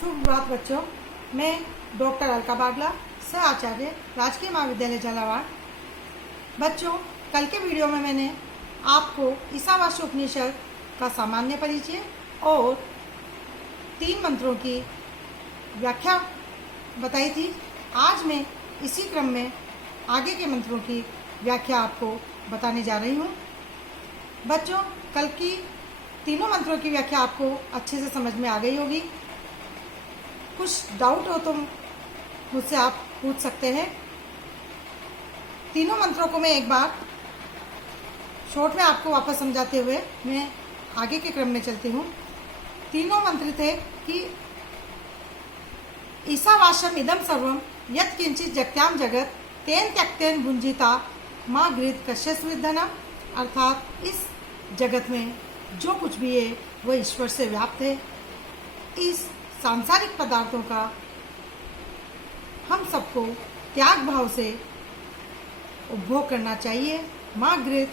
सुप्रभात बच्चों, मैं डॉक्टर अलका बागला, सह आचार्य राजकीय महाविद्यालय झालावाड़। बच्चों, कल के वीडियो में मैंने आपको ईशावास्य उपनिषद का सामान्य परिचय और 3 मंत्रों की व्याख्या बताई थी। आज मैं इसी क्रम में आगे के मंत्रों की व्याख्या आपको बताने जा रही हूँ। बच्चों, कल की तीनों मंत्रों की व्याख्या आपको अच्छे से समझ में आ गई होगी। कुछ डाउट हो तो मुझसे आप पूछ सकते हैं। तीनों मंत्रों को मैं एक बार शॉर्ट में आपको वापस समझाते हुए मैं आगे के क्रम में चलती हूँ। तीनों मंत्र थे कि ईशावास्यम इदम सर्वम यत् किंचित जगत्याम जगत तेन त्यक्तेन भुंजिता माँ गृहीत कश्यस्मित् धनम, अर्थात इस जगत में जो कुछ भी है वह ईश्वर से व्याप्त है। इस सांसारिक पदार्थों का हम सबको त्याग भाव से उपभोग करना चाहिए। माँ गृहीत,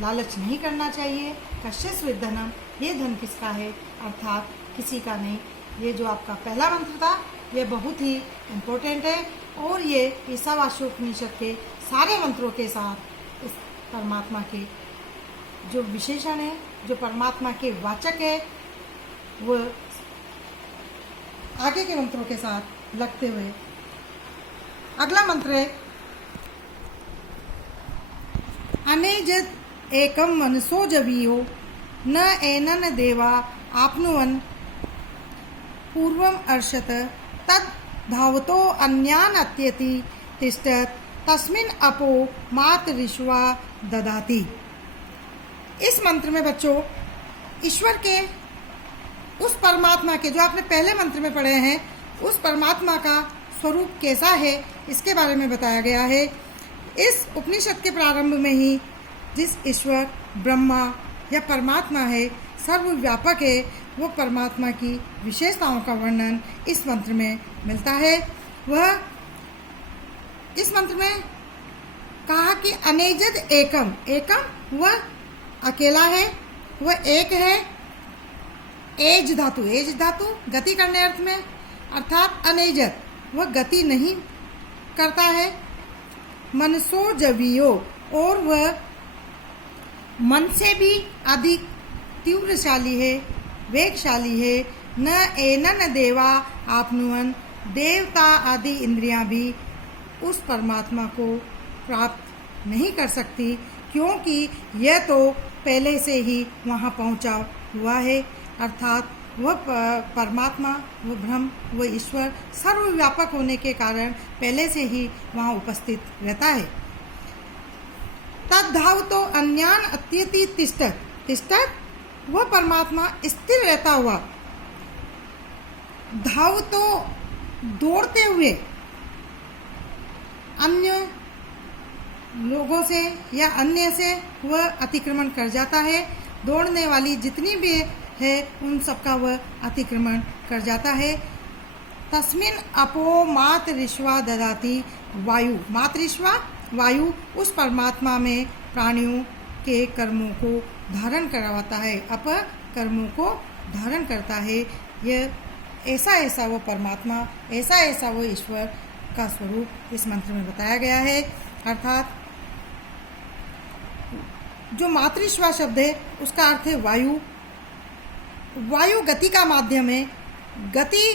लालच नहीं करना चाहिए। कश्यस्मित् धनम, ये धन किसका है, अर्थात किसी का नहीं। ये जो आपका पहला मंत्र था ये बहुत ही इम्पोर्टेंट है और ये ईशावास्य उपनिषद के सारे मंत्रों के साथ इस परमात्मा के जो विशेषण है, जो परमात्मा के वाचक है, वह आगे के मंत्रों के साथ लगते हुए अगला मंत्र है अनेजद एकम मनसो जवीयो न एनन देवा आपनुवन पूर्वम अर्षत तद धावतो अन्यान अत्यति तिष्ठत तस्मिन् अपो मातरिश्वा ददाति। इस मंत्र में बच्चों ईश्वर के उस परमात्मा के, जो आपने पहले मंत्र में पढ़े हैं, उस परमात्मा का स्वरूप कैसा है इसके बारे में बताया गया है। इस उपनिषद के प्रारंभ में ही जिस ईश्वर, ब्रह्मा या परमात्मा है, सर्वव्यापक है, वो परमात्मा की विशेषताओं का वर्णन इस मंत्र में मिलता है। वह इस मंत्र में कहा कि अनेजद एकम, एकम वह अकेला है, वह एक है। एज धातु, एज धातु गति करने अर्थ में, अर्थात अनेजद वह गति नहीं करता है। मनसो जवीयो, और वह मन से भी अधिक तीव्रशाली है, वेगशाली है। न एनन देवा आपनुवन, देवता आदि इंद्रियां भी उस परमात्मा को प्राप्त नहीं कर सकती, क्योंकि यह तो पहले से ही वहाँ पहुँचा हुआ है। अर्थात वह परमात्मा, वह ब्रह्म, वह ईश्वर सर्वव्यापक होने के कारण पहले से ही वहाँ उपस्थित रहता है। तद्धाव तो अन्यान अत्यति तिष्ठत, तिष्ठत वह परमात्मा स्थिर रहता हुआ, धाव तो दौड़ते हुए अन्य लोगों से या अन्य से वह अतिक्रमण कर जाता है। दौड़ने वाली जितनी भी है उन सबका वह अतिक्रमण कर जाता है। तस्मिन् अपो मातरिश्वा ददाति, वायु, मातरिश्वा वायु उस परमात्मा में प्राणियों के कर्मों को धारण करवाता है, अप कर्मों को धारण करता है। यह ऐसा वो परमात्मा, ऐसा वो ईश्वर का स्वरूप इस मंत्र में बताया गया है। अर्थात जो मातृश्वा शब्द है उसका अर्थ है वायु। वायु गति का माध्यम है। गति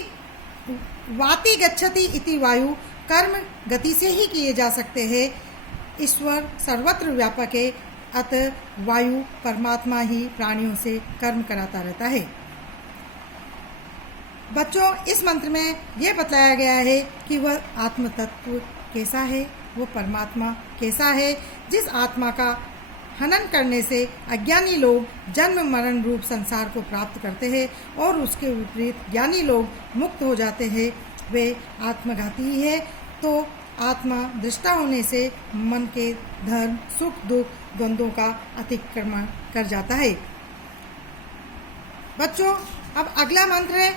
वाति गच्छति इति वायु, कर्म गति से ही किए जा सकते हैं। ईश्वर सर्वत्र व्यापक है, अतः वायु परमात्मा ही प्राणियों से कर्म कराता रहता है। बच्चों, इस मंत्र में यह बताया गया है कि वह आत्म तत्व कैसा है, वो परमात्मा कैसा है, जिस आत्मा का हनन करने से अज्ञानी लोग जन्म मरण रूप संसार को प्राप्त करते हैं और उसके विपरीत ज्ञानी लोग मुक्त हो जाते हैं। वे आत्मघाती ही है। तो आत्मा दृष्टा होने से मन के धर्म, सुख दुख द्वंद्वों का अतिक्रमण कर जाता है। बच्चों, अब अगला मंत्र है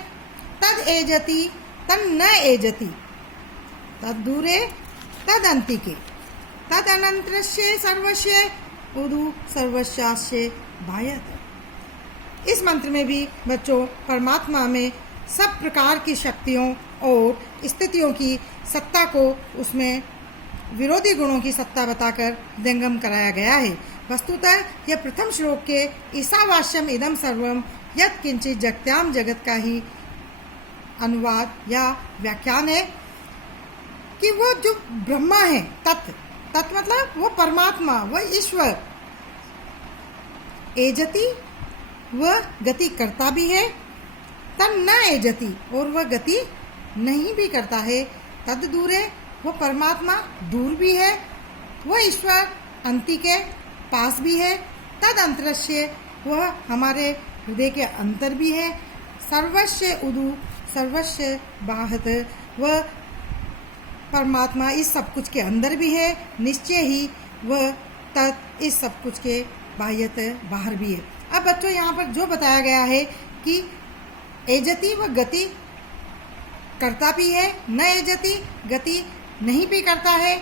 तद एजति तन न एजति, तद दूरे तद अंतिके, तद अनंतरस्य सर्वस्य उदु सर्वस्यास्य भायत। इस मंत्र में भी बच्चों परमात्मा में सब प्रकार की शक्तियों और स्थितियों की सत्ता को उसमें विरोधी गुणों की सत्ता बताकर हृदयंगम कराया गया है। वस्तुतः यह प्रथम श्लोक के ईशावास्यम इदम सर्वम यत् किंचित जगत्याम जगत का ही अनुवाद या व्याख्यान है कि वो जो ब्रह्मा है, तत् मतलब वो परमात्मा, वह ईश्वर, एजति वह गति करता भी है, तन न एजति और वह गति नहीं भी करता है, तद दूरे वो परमात्मा दूर भी है, वह ईश्वर अंति के पास भी है, तद अंतरस्य वह हमारे हृदय के अंतर भी है, सर्वस्य उदु सर्वस्य बाहत वह परमात्मा इस सब कुछ के अंदर भी है, निश्चय ही वह तत् इस सब कुछ के बाह्यत बाहर भी है। अब बच्चों यहाँ पर जो बताया गया है कि एजति वह गति करता भी है, न एजति गति नहीं भी करता है,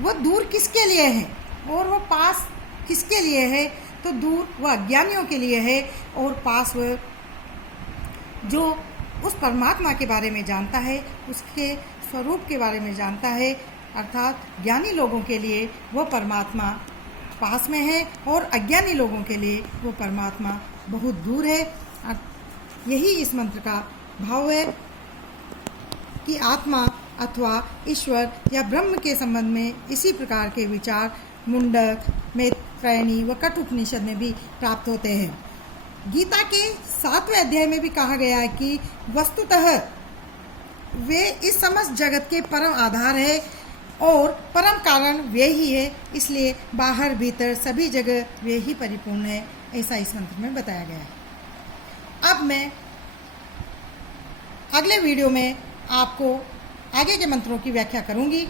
वह दूर किसके लिए है और वह पास किसके लिए है, तो दूर वह अज्ञानियों के लिए है और पास वह जो उस परमात्मा के बारे में जानता है, उसके स्वरूप के बारे में जानता है, अर्थात ज्ञानी लोगों के लिए वो परमात्मा पास में है और अज्ञानी लोगों के लिए वो परमात्मा बहुत दूर है। यही इस मंत्र का भाव है कि आत्मा अथवा ईश्वर या ब्रह्म के संबंध में इसी प्रकार के विचार मुंडक, मैत्रेयणी व कठोपनिषद में भी प्राप्त होते हैं। गीता के 7वें अध्याय में भी कहा गया है कि वस्तुतः वे इस समस्त जगत के परम आधार है और परम कारण वे ही है, इसलिए बाहर भीतर सभी जगह वे ही परिपूर्ण है, ऐसा इस मंत्र में बताया गया है। अब मैं अगले वीडियो में आपको आगे के मंत्रों की व्याख्या करूंगी।